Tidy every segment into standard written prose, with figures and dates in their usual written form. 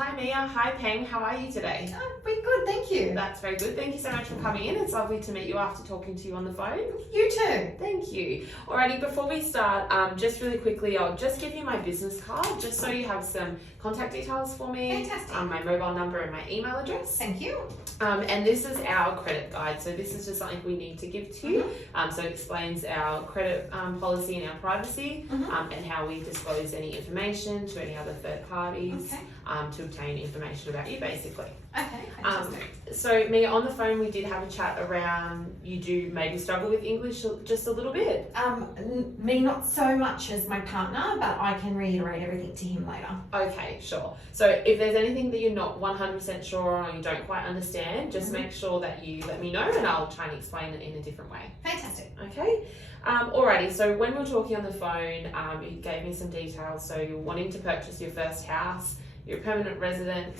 Hi Mia, hi Peng, how are you today? Oh, pretty good, thank you. That's very good. Thank you so much for coming in. It's lovely to meet you after talking to you on the phone. You too. Thank you. Alrighty, before we start, just really quickly, I'll just give you my business card, just so you have some contact details for me. Fantastic. My mobile number and my email address. Thank you. And this is our credit guide. So this is just something we need to give to you. So it explains our credit policy and our privacy, and how we disclose any information to any other third parties, to obtain information about you, basically. Okay, fantastic. So Mia, on the phone we did have a chat around you do maybe struggle with English just a little bit. Me not so much as my partner, but I can reiterate everything to him later. Okay, sure. So if there's anything that you're not 100% sure on or you don't quite understand, just make sure that you let me know and I'll try and explain it in a different way. Fantastic. Okay. Alrighty, so when we were talking on the phone, you gave me some details. So you're wanting to purchase your first house, you're a permanent resident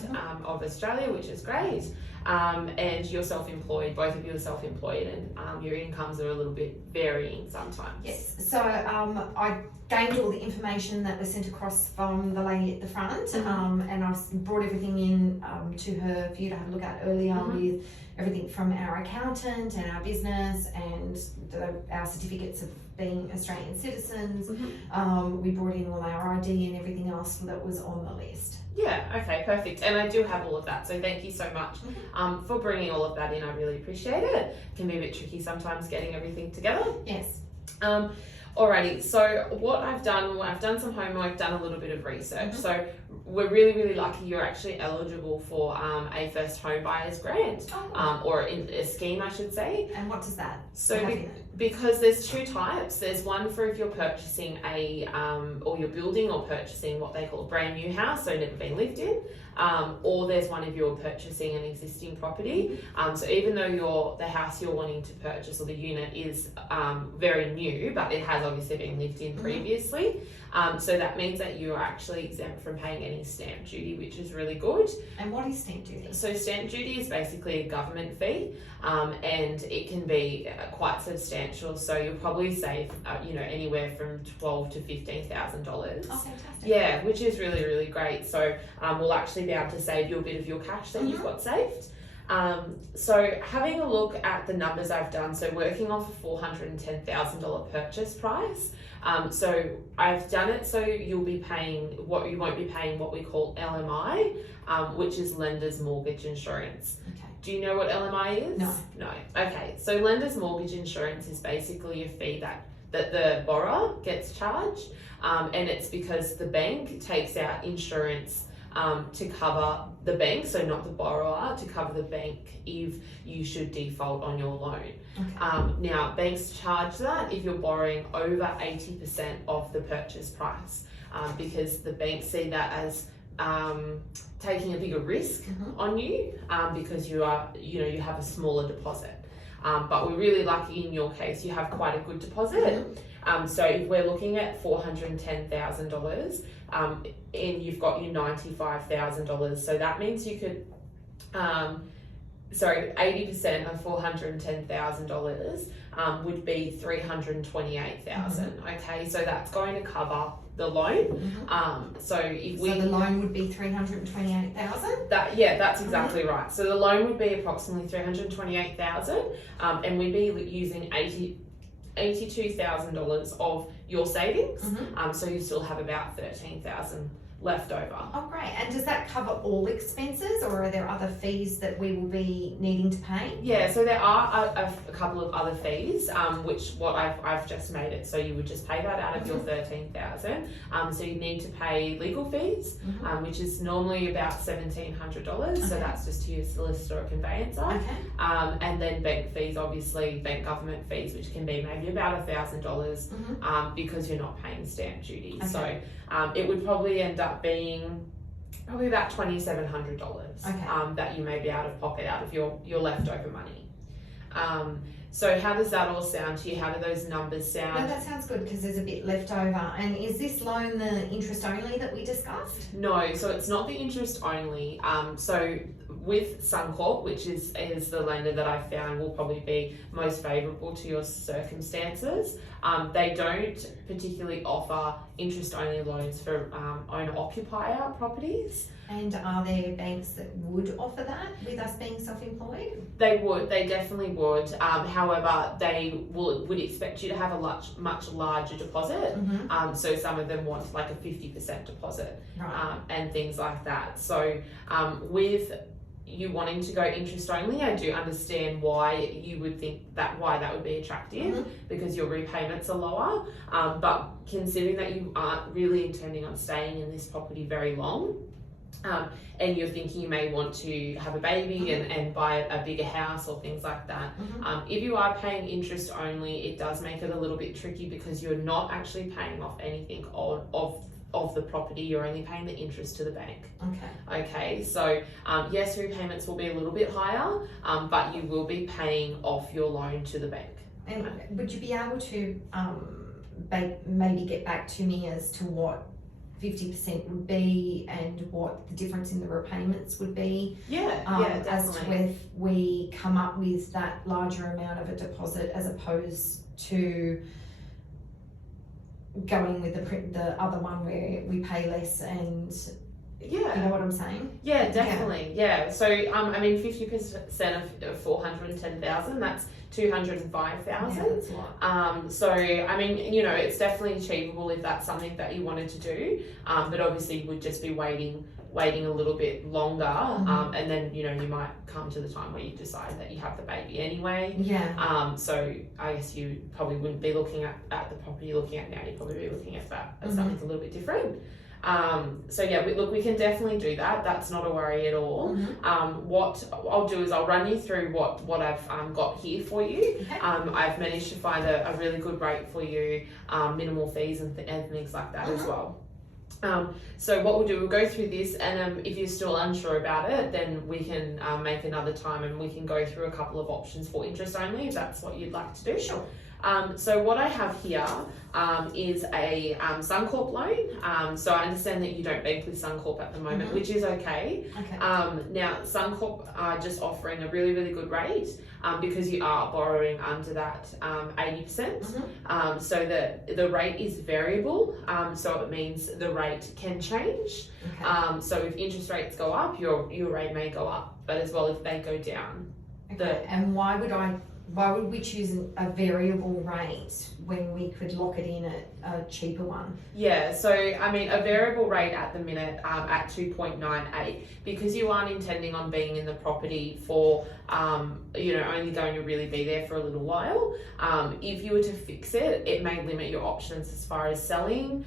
of Australia, which is great, and you're self-employed, both of you are self-employed, and your incomes are a little bit varying sometimes. Yes, so I gained all the information that was sent across from the lady at the front, and I've brought everything in to her for you to have a look at earlier with everything from our accountant and our business and our certificates of being Australian citizens. We brought in all our ID and everything else that was on the list. Yeah, okay, perfect. And I do have all of that, so thank you so much for bringing all of that in. I really appreciate it. It can be a bit tricky sometimes getting everything together. Yes. Alrighty, so what I've done some homework, done a little bit of research. So we're really, really lucky you're actually eligible for a first home buyer's grant, or in a scheme, I should say. And what does that So because there's two types. There's one for if you're purchasing or you're building or purchasing what they call a brand new house, so never been lived in, or there's one if you're purchasing an existing property. So even though the house you're wanting to purchase or the unit is very new, but it has obviously been lived in previously, so that means that you are actually exempt from paying any stamp duty, which is really good. And what is stamp duty? So stamp duty is basically a government fee, and it can be quite substantial. So you'll probably save, anywhere from $12,000 to $15,000. Oh, fantastic. Yeah, which is really, really great. So we'll actually be able to save you a bit of your cash that you've got saved. So having a look at the numbers I've done, so working off a $410,000 purchase price. So I've done it so you won't be paying what we call LMI, which is lender's mortgage insurance. Okay. Do you know what LMI is? No. Okay, so lender's mortgage insurance is basically a fee that the borrower gets charged, and it's because the bank takes out insurance to cover the bank, so not the borrower, to cover the bank if you should default on your loan. Okay. Now, banks charge that if you're borrowing over 80% of the purchase price, because the banks see that as taking a bigger risk on you, because you have a smaller deposit. But we're really lucky in your case, you have quite a good deposit. So if we're looking at $410,000, and you've got your $95,000, so that means you could, 80% of $410,000 would be $328,000. Okay, so that's going to cover the loan. So the loan would be $328,000. That's exactly right. So the loan would be approximately $328,000, and we'd be using $82,000 of your savings. So you still have about $13,000 left over. Oh, great. And does that cover all expenses, or are there other fees that we will be needing to pay? Yeah, so there are a couple of other fees, which I've just made it so you would just pay that out of your $13,000. So you need to pay legal fees, which is normally about $1,700. So that's just to your solicitor or conveyancer. Okay. And then bank fees, obviously bank government fees, which can be maybe about $1,000, because you're not paying stamp duty. Okay. So it would probably end up being probably about $2,700 that you may be out of pocket out of your leftover money. So how does that all sound to you? How do those numbers No, sound? that sounds good because there's a bit left over. And is this loan the interest only that we discussed? No, so it's not the interest only. So with Suncorp, which is the lender that I found will probably be most favourable to your circumstances, they don't particularly offer interest only loans for owner-occupier properties. And are there banks that would offer that with us being self-employed? They definitely would. However, they would expect you to have a much larger deposit. Mm-hmm. So some of them want like a 50% deposit, Right. and things like that. So with you wanting to go interest only, I do understand why you would think why that would be attractive, Mm-hmm. because your repayments are lower. But considering that you aren't really intending on staying in this property very long, and you're thinking you may want to have a baby and buy a bigger house or things like that. Mm-hmm. If you are paying interest only, it does make it a little bit tricky because you're not actually paying off anything of the property. You're only paying the interest to the bank. Okay. Okay, so yes, repayments will be a little bit higher, but you will be paying off your loan to the bank. And would you be able to maybe get back to me as to what 50% would be and what the difference in the repayments would be? Yeah, As to definitely. if we come up with that larger amount of a deposit as opposed to going with the other one where we pay less and you know what I'm saying? Yeah, definitely. Yeah. So, I mean, 50% of 410,000, that's 205,000. Yeah, that's a lot. So, I mean, it's definitely achievable if that's something that you wanted to do. But obviously, you would just be waiting a little bit longer. And then, you might come to the time where you decide that you have the baby anyway. Yeah. So I guess you probably wouldn't be looking at the property you're looking at now. You'd probably be looking at that as something a little bit different. So yeah, we can definitely do that. That's not a worry at all. What I'll do is I'll run you through what I've got here for you. Okay. I've managed to find a really good rate for you, minimal fees and things like that as well. So what we'll do, we'll go through this, and if you're still unsure about it, then we can make another time and we can go through a couple of options for interest only, if that's what you'd like to do. Sure. So what I have here is a Suncorp loan. So I understand that you don't bank with Suncorp at the moment, which is okay. Okay. Now Suncorp are just offering a really, really good rate because you are borrowing under that 80%. So the rate is variable, so it means the rate can change. Okay. So if interest rates go up, your rate may go up, but as well if they go down. Okay. And why would we choose a variable rate when we could lock it in at a cheaper one? Yeah, so I mean a variable rate at the minute at 2.98, because you aren't intending on being in the property for only going to really be there for a little while. If you were to fix it, it may limit your options as far as selling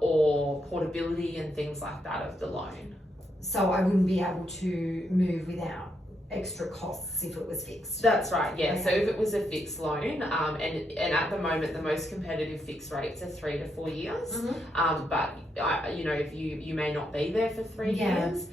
or portability and things like that of the loan. So I wouldn't be able to move without extra costs if it was fixed. That's right, yeah. Okay. So if it was a fixed loan, and at the moment the most competitive fixed rates are 3 to 4 years. But if you may not be there for 3 years,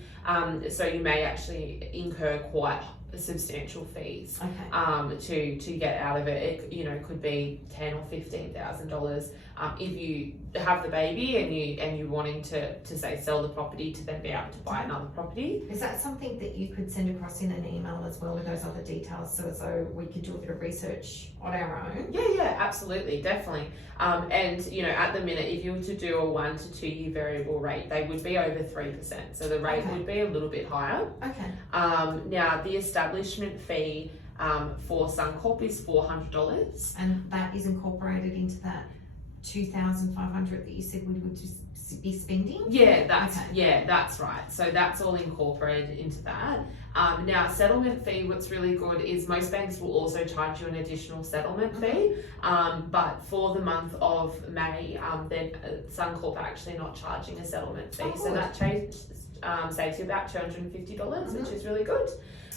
so you may actually incur quite substantial fees to get out of it. It could be $10,000 or $15,000 if you have the baby and you wanting to say sell the property to then be able to buy another property. Is that something that you could send across in an email as well with those other details, so we could do a bit of research on our own? Yeah, absolutely, definitely. And at the minute, if you were to do a 1 to 2 year variable rate, they would be over 3%. So the rate would be a little bit higher. Okay. Now the establishment fee for Suncorp is $400. And that is incorporated into that 2,500 that you said we would just be spending? Yeah, that's right. So that's all incorporated into that. Now settlement fee, what's really good is most banks will also charge you an additional settlement fee, but for the month of May, then Suncorp are actually not charging a settlement fee, so that saves you about $250, which is really good.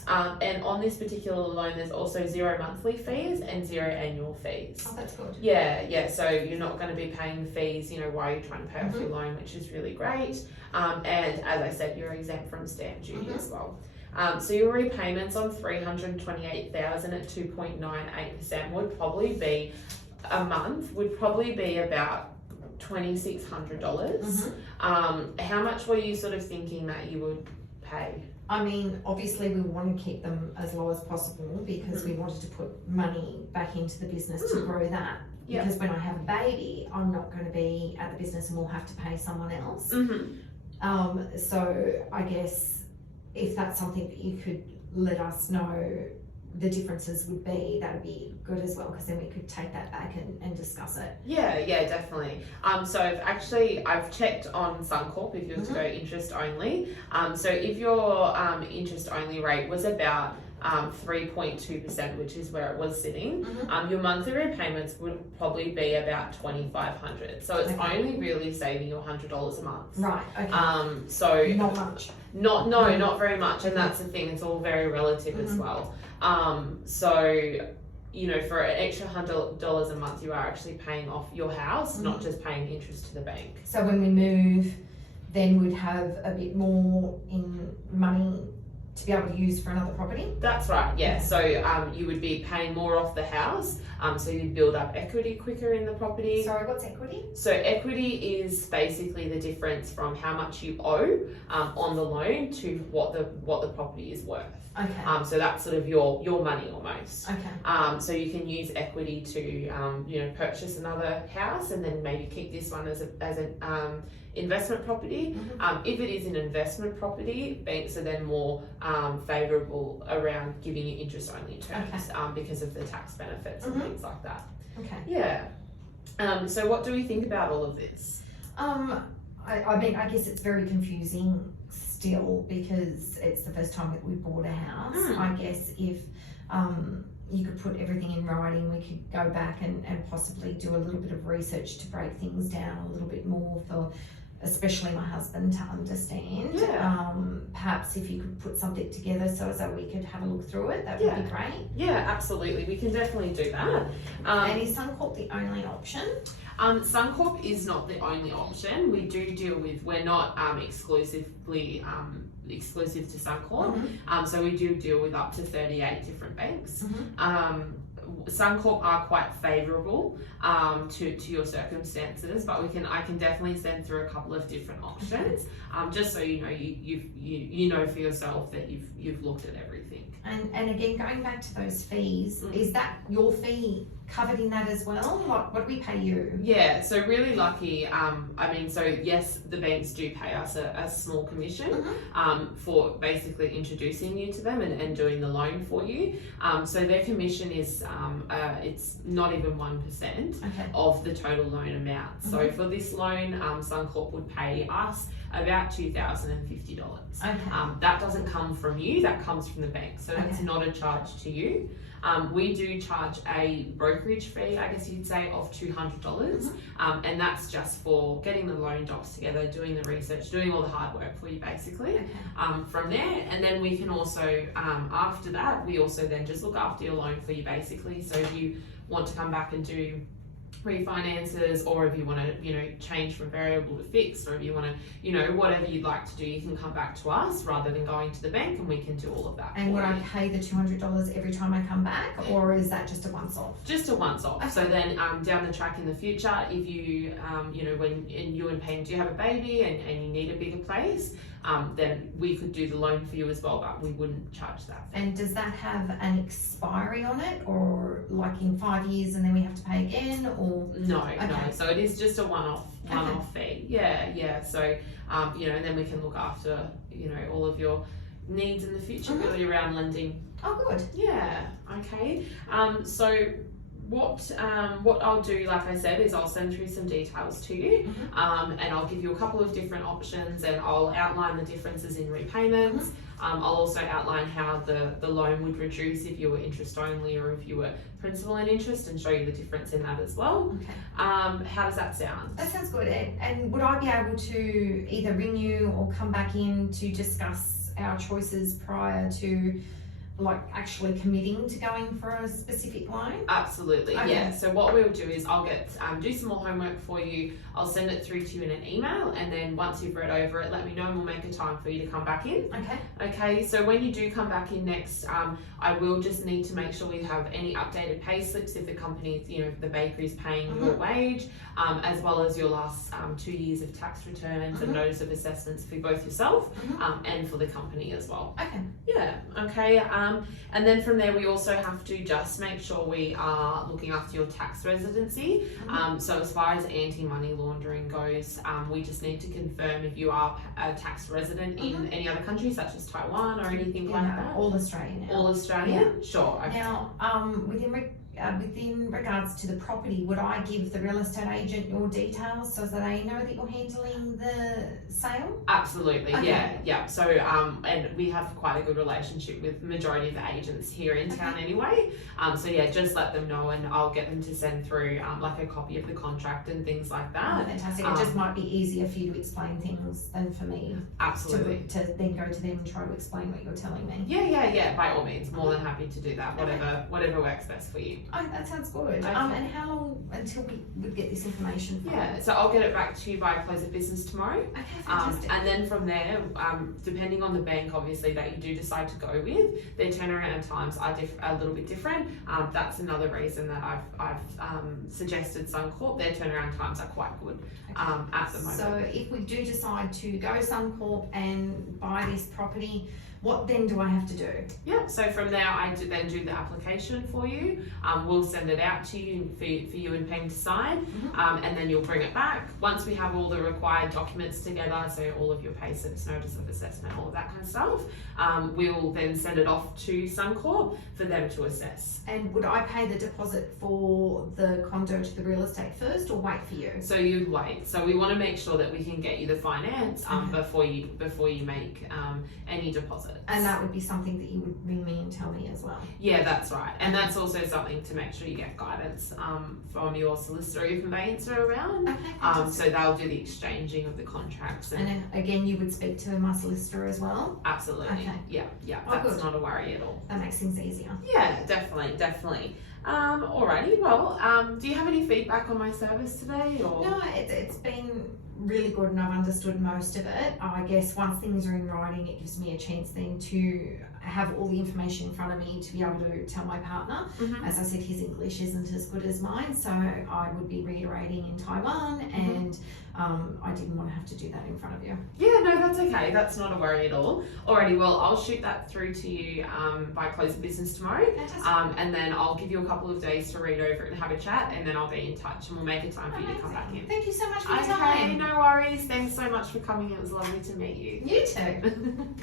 And on this particular loan, there's also 0 monthly fees and 0 annual fees. Oh, that's good. Yeah. So you're not going to be paying fees, while you're trying to pay off your loan, which is really great. And as I said, you're exempt from stamp duty as well. So your repayments on $328,000 at 2.98% would probably be a month, would probably be about $2,600. How much were you sort of thinking that you would pay? I mean, obviously we want to keep them as low as possible because we wanted to put money back into the business to grow that. Yep. Because when I have a baby, I'm not going to be at the business and we'll have to pay someone else. So I guess if that's something that you could let us know the differences would be, that would be good as well, because then we could take that back and discuss it. Yeah, definitely. So I've checked on Suncorp if you were to go interest only. So if your interest only rate was about 3.2%, which is where it was sitting, your monthly repayments would probably be about $2,500. So it's only really saving you $100 a month. Right. Okay. So not much. Not very much, and that's the thing. It's all very relative as well. So you know, for an extra $100 a month, you are actually paying off your house, not just paying interest to the bank. So when we move, then we'd have a bit more in money to be able to use for another property? That's right, yeah. So you would be paying more off the house, so you'd build up equity quicker in the property. Sorry, what's equity? So equity is basically the difference from how much you owe on the loan to what the property is worth. Okay. So that's sort of your money almost. Okay. So you can use equity to you know, purchase another house and then maybe keep this one as an investment property. If it is an investment property, banks are then more favourable around giving you interest only terms because of the tax benefits and things like that. Okay. Yeah. So what do we think about all of this? I mean, I guess it's very confusing still because it's the first time that we bought a house. I guess if you could put everything in writing, we could go back and possibly do a little bit of research to break things down a little bit more for especially my husband to understand. Yeah. Perhaps if you could put something together so we could have a look through it, that would be great. Yeah, absolutely. We can definitely do that. And is Suncorp the only option? Suncorp is not the only option. We do deal with, we're not exclusively exclusive to Suncorp. So we do deal with up to 38 different banks. Suncorp are quite favourable to your circumstances, but I can definitely send through a couple of different options, just so you know you know for yourself that you've looked at everything. And again, going back to those fees, is that your fee covered in that as well? What do we pay you? Yeah, so really lucky. I mean, so yes, the banks do pay us a small commission for basically introducing you to them and doing the loan for you. So their commission is it's not even 1% of the total loan amount. So for this loan, Suncorp would pay us about $2,050. That doesn't come from you, that comes from the bank. So that's not a charge to you. We do charge a brokerage fee, I guess you'd say, of $200, and that's just for getting the loan docs together, doing the research, doing all the hard work for you basically. From there, and then we can also, after that, we also then just look after your loan for you basically. So if you want to come back and do refinances, or if you want to, you know, change from variable to fixed, or if you want to, you know, whatever you'd like to do, you can come back to us rather than going to the bank, and we can do all of that. And would I pay the $200 every time I come back, or is that just a once-off? Just a once-off. So then down the track in the future, if you, you know, when you and Payne do have a baby and you need a bigger place, then we could do the loan for you as well, but we wouldn't charge that fee. And does that have an expiry on it, or like in 5 years and then we have to pay again, or? No. So it is just a one-off fee. Yeah. So, you know, and then we can look after, you know, all of your needs in the future, really around lending. Oh, good. Yeah. Okay. So what I'll do, like I said, is I'll send through some details to you, and I'll give you a couple of different options, and I'll outline the differences in repayments. I'll also outline how the loan would reduce if you were interest only or if you were principal and interest, and show you the difference in that as well. How does that sound? That sounds good. And would I be able to either ring you or come back in to discuss our choices prior to like actually committing to going for a specific loan? Absolutely, Okay. yeah. So what we'll do is I'll get do some more homework for you. I'll send it through to you in an email, and then once you've read over it, let me know and we'll make a time for you to come back in. Okay. Okay, so when you do come back in next, I will just need to make sure we have any updated pay slips if the company, the bakery is paying your wage, as well as your last 2 years of tax returns and notice of assessments for both yourself and for the company as well. Okay. Yeah, okay. And then from there, we also have to just make sure we are looking after your tax residency. So as far as anti-money laundering goes, we just need to confirm if you are a tax resident in any other country, such as Taiwan or anything like that. All Australian now. All Australian? Sure, okay. Now, within regards to the property, would I give the real estate agent your details so that they know that you're handling the sale? Absolutely, Okay. yeah. So, and we have quite a good relationship with the majority of the agents here in town anyway. So yeah, just let them know and I'll get them to send through like a copy of the contract and things like that. Fantastic. It just might be easier for you to explain things than for me Absolutely. to then go to them and try to explain what you're telling me. Yeah, by all means, more than happy to do that, whatever works best for you. Oh, that sounds good. Okay. And how long until we would get this information from? Yeah, so I'll get it back to you by close of business tomorrow. Okay, fantastic. And then from there, depending on the bank, obviously, that you do decide to go with, their turnaround times are a little bit different. That's another reason that I've suggested Suncorp. Their turnaround times are quite good at the moment. So if we do decide to go Suncorp and buy this property, what then do I have to do? Yeah, so from there I then do the application for you. We'll send it out to you for you and Peng to sign, and then you'll bring it back. Once we have all the required documents together, so all of your pay slips, notice of assessment, all of that kind of stuff, we'll then send it off to Suncorp for them to assess. And would I pay the deposit for the condo to the real estate first or wait for you? So you'd wait. So we want to make sure that we can get you the finance before you make any deposit. And that would be something that you would ring me and tell me as well. Yeah, that's right. And that's also something to make sure you get guidance from your solicitor or your conveyancer around. Okay, fantastic. So they'll do the exchanging of the contracts. And then again, you would speak to my solicitor as well? Absolutely. Okay. Yeah, Oh, that's good. not a worry at all. That makes things easier. Yeah, definitely. Alrighty, well, do you have any feedback on my service today? Or? No, it's been really good and I've understood most of it. I guess once things are in writing, it gives me a chance then to have all the information in front of me to be able to tell my partner. As I said, his English isn't as good as mine, so I would be reiterating in Taiwan and I didn't want to have to do that in front of you. Yeah, no, that's okay. That's not a worry at all. Alrighty, well, I'll shoot that through to you by close of business tomorrow. Fantastic. And then I'll give you a couple of days to read over it and have a chat, and then I'll be in touch and we'll make a time for you to come back in. Thank you so much for your Okay, time. no worries. Thanks so much for coming. It was lovely to meet you. You too.